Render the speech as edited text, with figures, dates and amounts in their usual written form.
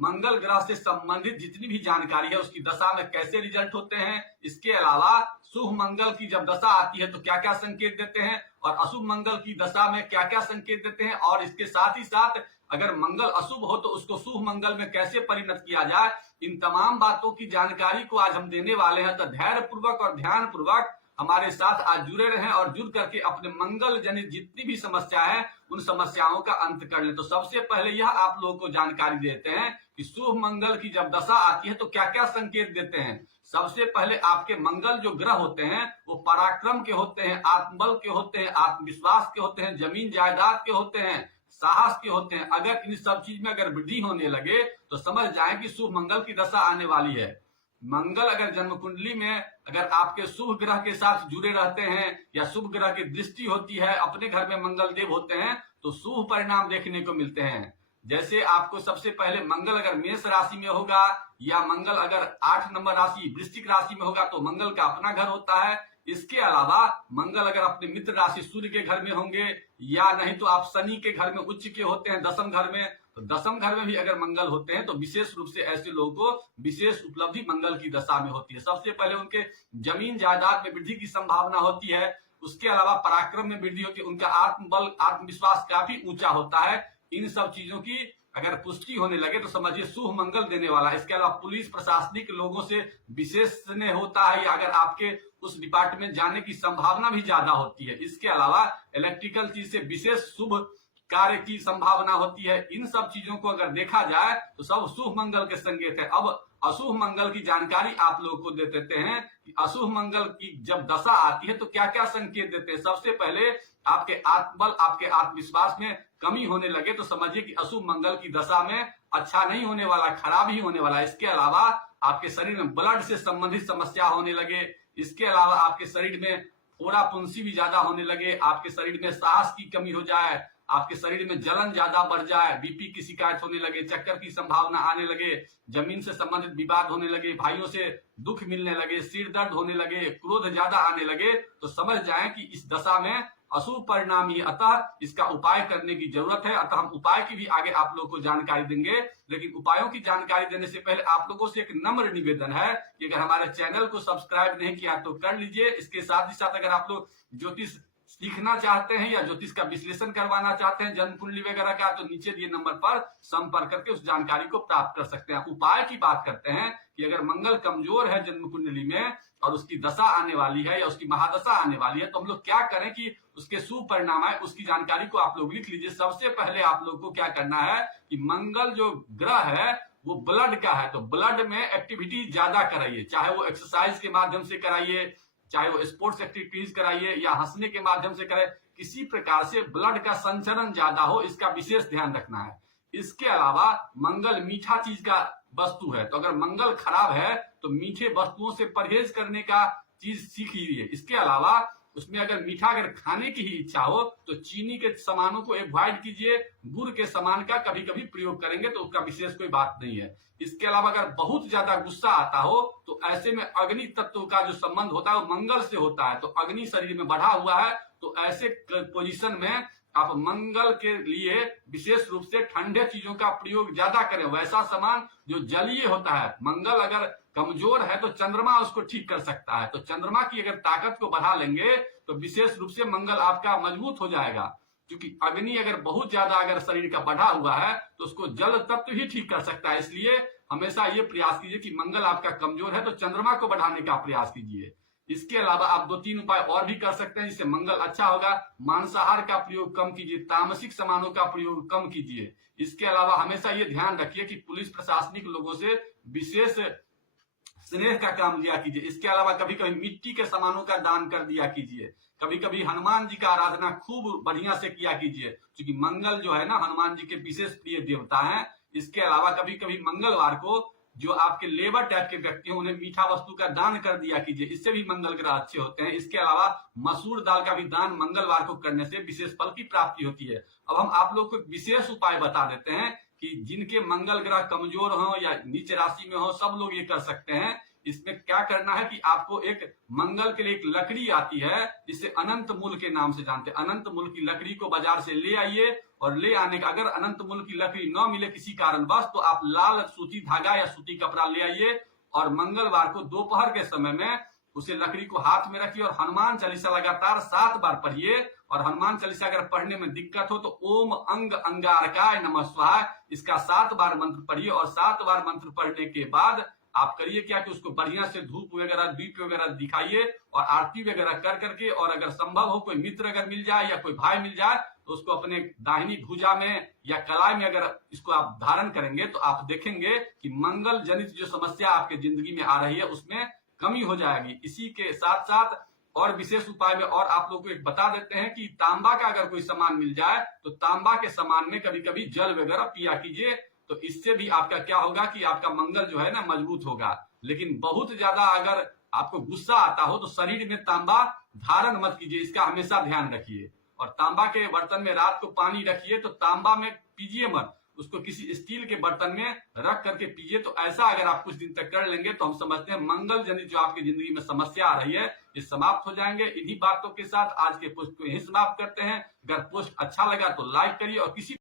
मंगल ग्रह से संबंधित जितनी भी जानकारी है उसकी दशा में कैसे रिजल्ट होते हैं, इसके अलावा शुभ मंगल की जब दशा आती है तो क्या क्या संकेत देते हैं और अशुभ मंगल की दशा में क्या क्या संकेत देते हैं, और इसके साथ ही साथ अगर मंगल अशुभ हो तो उसको शुभ मंगल में कैसे परिणत किया जाए, इन तमाम बातों की जानकारी को आज हम देने वाले हैं। तो धैर्य पूर्वक और ध्यान पूर्वक हमारे साथ आज जुड़े रहें और जुड़ करके अपने मंगल जनित जितनी भी समस्या है उन समस्याओं का अंत कर लें। तो सबसे पहले यह आप लोगों को जानकारी देते हैं कि शुभ मंगल की जब दशा आती है तो क्या क्या संकेत देते हैं। सबसे पहले आपके मंगल जो ग्रह होते हैं वो पराक्रम के होते हैं, आत्मबल के होते हैं, आत्मविश्वास के होते हैं, जमीन जायदाद के होते हैं, साहस के होते हैं। अगर इन सब चीज में अगर वृद्धि होने लगे तो समझ जाए कि शुभ मंगल की दशा आने वाली है। मंगल अगर जन्म कुंडली में अगर आपके शुभ ग्रह के साथ जुड़े रहते हैं या शुभ ग्रह की दृष्टि होती है, अपने घर में मंगल देव होते हैं तो शुभ परिणाम देखने को मिलते हैं। जैसे आपको सबसे पहले मंगल अगर मेष राशि में होगा या मंगल अगर 8 नंबर राशि वृश्चिक राशि में होगा तो मंगल का अपना घर होता है। इसके अलावा मंगल अगर अपने मित्र राशि सूर्य के घर में होंगे या नहीं तो आप शनि के घर में उच्च के होते हैं दसम घर में, तो दसम घर में भी अगर मंगल होते हैं तो विशेष रूप से ऐसे लोगों को विशेष उपलब्धि मंगल की दशा में होती है। सबसे पहले उनके जमीन जायदाद में वृद्धि की संभावना होती है, उसके अलावा पराक्रम में वृद्धि होती है, उनका आत्मबल आत्मविश्वास काफी ऊंचा होता है। इन सब चीजों की अगर पुष्टि होने लगे तो समझिए शुभ मंगल देने वाला है। इसके अलावा पुलिस प्रशासनिक लोगों से विशेष स्नेह होता है या अगर आपके उस डिपार्टमेंट जाने की संभावना भी ज्यादा होती है। इसके अलावा इलेक्ट्रिकल चीज से विशेष शुभ कार्य की संभावना होती है। इन सब चीजों को अगर देखा जाए तो सब शुभ मंगल के संकेत है। अब अशुभ मंगल की जानकारी आप लोगों को दे देते हैं कि अशुभ मंगल की जब दशा आती है तो क्या क्या संकेत देते हैं। सबसे पहले आपके आत्मबल आपके आत्मविश्वास में कमी होने लगे तो समझिए कि अशुभ मंगल की दशा में अच्छा नहीं होने वाला, खराब ही होने वाला। इसके अलावा आपके शरीर में ब्लड से संबंधित समस्या होने लगे, इसके अलावा आपके शरीर में फोड़ा फुंसी भी ज्यादा होने लगे, आपके शरीर में साहस की कमी हो जाए, आपके शरीर में जलन ज्यादा बढ़ जाए, बीपी की शिकायत होने लगे, चक्कर की संभावना आने लगे, जमीन से संबंधित विवाद होने लगे, भाइयों से दुख मिलने लगे, सिर दर्द होने लगे, क्रोध ज्यादा आने लगे, तो समझ जाएं कि इस दशा में अशुभ परिणाम ही। अतः इसका उपाय करने की जरूरत है। अतः हम उपाय की भी आगे आप लोगों को जानकारी देंगे, लेकिन उपायों की जानकारी देने से पहले आप लोगों से एक नम्र निवेदन है कि अगर हमारे चैनल को सब्सक्राइब नहीं किया तो कर लीजिए। इसके साथ ही साथ अगर आप लोग ज्योतिष सीखना चाहते हैं या ज्योतिष का विश्लेषण करवाना चाहते हैं जन्म कुंडली वगैरह का, तो नीचे दिए नंबर पर संपर्क करके उस जानकारी को प्राप्त कर सकते हैं। उपाय की बात करते हैं कि अगर मंगल कमजोर है जन्म कुंडली में और उसकी दशा आने वाली है या उसकी महादशा आने वाली है तो हम लोग क्या करें कि उसके शुभ परिणाम आए, उसकी जानकारी को आप लोग लिख लीजिए। सबसे पहले आप लोग को क्या करना है कि मंगल जो ग्रह है वो ब्लड का है, तो ब्लड में एक्टिविटी ज्यादा कराइए, चाहे वो एक्सरसाइज के माध्यम से कराइए, चाहे वो स्पोर्ट्स एक्टिविटीज कराइए या हंसने के माध्यम से कराइए, किसी प्रकार से ब्लड का संचरण ज्यादा हो, इसका विशेष ध्यान रखना है। इसके अलावा मंगल मीठा चीज का वस्तु है, तो अगर मंगल खराब है तो मीठे वस्तुओं से परहेज करने का चीज सीख लीजिए। इसके अलावा उसमें अगर मीठा अगर खाने की ही इच्छा हो तो चीनी के सामानों को अवॉइड कीजिए, गुड़ के सामान का कभी कभी प्रयोग करेंगे तो उसका विशेष कोई बात नहीं है। इसके अलावा अगर बहुत ज्यादा गुस्सा आता हो तो ऐसे में अग्नि तत्व का जो संबंध होता है वो मंगल से होता है, तो अग्नि शरीर में बढ़ा हुआ है, तो ऐसे पोजीशन में आप मंगल के लिए विशेष रूप से ठंडे चीजों का प्रयोग ज्यादा करें, वैसा सामान जो जलीय होता है। मंगल अगर कमजोर है तो चंद्रमा उसको ठीक कर सकता है, तो चंद्रमा की अगर ताकत को बढ़ा लेंगे तो विशेष रूप से मंगल आपका मजबूत हो जाएगा। क्योंकि अग्नि अगर बहुत ज्यादा अगर शरीर का बढ़ा हुआ है तो उसको जल तत्व ही ठीक कर सकता है। इसलिए हमेशा ये प्रयास कीजिए कि मंगल आपका कमजोर है तो चंद्रमा को बढ़ाने का प्रयास कीजिए। इसके अलावा आप 2-3 उपाय और भी कर सकते हैं जिससे मंगल अच्छा होगा। मांसाहार का प्रयोग कम कीजिए, तामसिक सामानों का प्रयोग कम कीजिए। इसके अलावा हमेशा ये ध्यान रखिए कि पुलिस प्रशासनिक लोगों से विशेष स्नेह का काम लिया कीजिए। इसके अलावा कभी कभी मिट्टी के सामानों का दान कर दिया कीजिए, कभी कभी हनुमान जी का आराधना खूब बढ़िया से किया कीजिए, क्योंकि मंगल जो है ना हनुमान जी के विशेष प्रिय देवता है। इसके अलावा कभी कभी मंगलवार को जो आपके लेबर टाइप के व्यक्ति हैं उन्हें मीठा वस्तु का दान कर दिया कीजिए, इससे भी मंगल ग्रह अच्छे होते हैं। इसके अलावा मसूर दाल का भी दान मंगलवार को करने से विशेष फल की प्राप्ति होती है। अब हम आप लोग को विशेष उपाय बता देते हैं कि जिनके मंगल ग्रह कमजोर हो या नीच राशि में हो सब लोग ये कर सकते हैं इसमें क्या करना है कि आपको एक मंगल के लिए एक लकड़ी आती है जिसे अनंत मूल के नाम से जानते हैं। अनंत मूल की लकड़ी को बाजार से ले आइए और ले आने का अगर अनंत मूल की लकड़ी न मिले किसी कारणवश तो आप लाल सूती धागा या सूती कपड़ा ले आइए और मंगलवार को दोपहर के समय में उसे लकड़ी को हाथ में रखिए और हनुमान चालीसा लगातार 7 बार पढ़िए। और हनुमान चालीसा अगर पढ़ने में दिक्कत हो तो ओम अंग अंगारकाय नमः स्वाहा इसका 7 बार मंत्र पढ़िए। और 7 बार मंत्र पढ़ने के बाद आप करिए क्या कि उसको बढ़िया से धूप वगैरह दीप वगैरह दिखाइए और आरती वगैरह कर करके, और अगर संभव हो कोई मित्र अगर मिल जाए या कोई भाई मिल जाए तो उसको अपने दाहिनी भुजा में या कलाई में अगर इसको आप धारण करेंगे तो आप देखेंगे कि मंगल जनित जो समस्या आपके जिंदगी में आ रही है उसमें कमी हो जाएगी। इसी के साथ साथ और विशेष उपाय में और आप लोगों को एक बता देते हैं कि तांबा का अगर कोई सामान मिल जाए तो तांबा के सामान में कभी कभी जल वगैरह पिया कीजिए, तो इससे भी आपका क्या होगा कि आपका मंगल जो है ना मजबूत होगा। लेकिन बहुत ज्यादा अगर आपको गुस्सा आता हो तो शरीर में तांबा धारण मत कीजिए, इसका हमेशा ध्यान रखिए। और तांबा के बर्तन में रात को पानी रखिए तो तांबा में पीजिए मत, उसको किसी स्टील के बर्तन में रख करके पीजिए। तो ऐसा अगर आप कुछ दिन तक कर लेंगे तो हम समझते हैं मंगल जनित जो आपकी जिंदगी में समस्या आ रही है ये समाप्त हो जाएंगे। इन्हीं बातों के साथ आज के पोस्ट को यही समाप्त करते हैं। अगर पोस्ट अच्छा लगा तो लाइक करिए और किसी